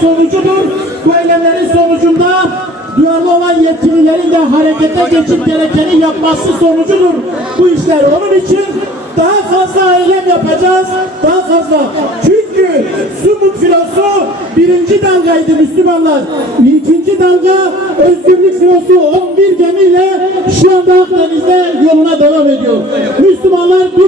sonucudur. Bu eylemlerin sonucunda duyarlı olan yetkililerin de harekete geçip gerekeni yapması sonucudur bu işler. Onun için daha fazla eylem yapacağız. Daha fazla. Çünkü Sumut filosu birinci dalgaydı Müslümanlar. İkinci dalga özgürlük filosu 11 gemiyle şu anda Akdeniz'de yoluna devam ediyor. Müslümanlar durmayacak,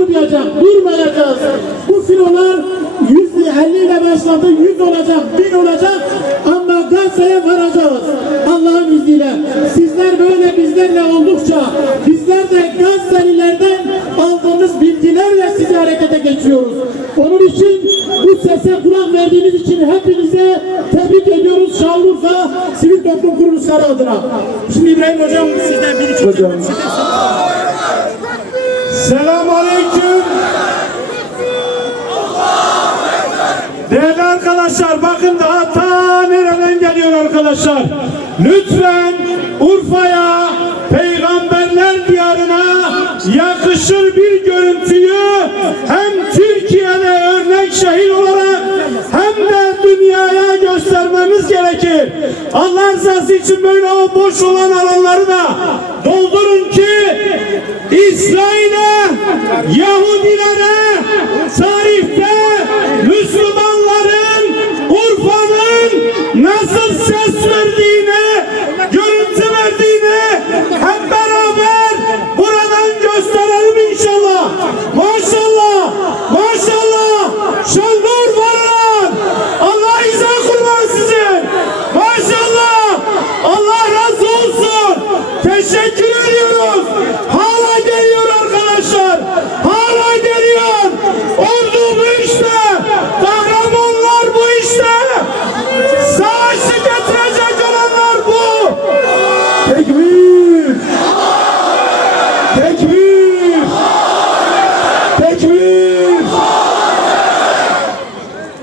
ile başladı, 100 olacak, 1000 olacak ama Gazze'ye varacağız. Allah'ın izniyle. Sizler böyle bizlerle oldukça bizler de Gazze'lilerden aldığımız bilgilerle sizi harekete geçiyoruz. Onun için bu sese kulak verdiğiniz için hepinize tebrik ediyoruz Şanlıurfa Sivil Toplum Kuruluşları adına. Şimdi İbrahim Hocam sizden bir iki. Selam Değerli arkadaşlar bakın daha ta nereden geliyor arkadaşlar. Lütfen Urfa'ya peygamberler diyarına yakışır bir görüntüyü hem Türkiye'de örnek şehir olarak hem de dünyaya göstermemiz gerekir. Allah rızası için böyle o boş olan alanları da doldurun ki İsrail'e,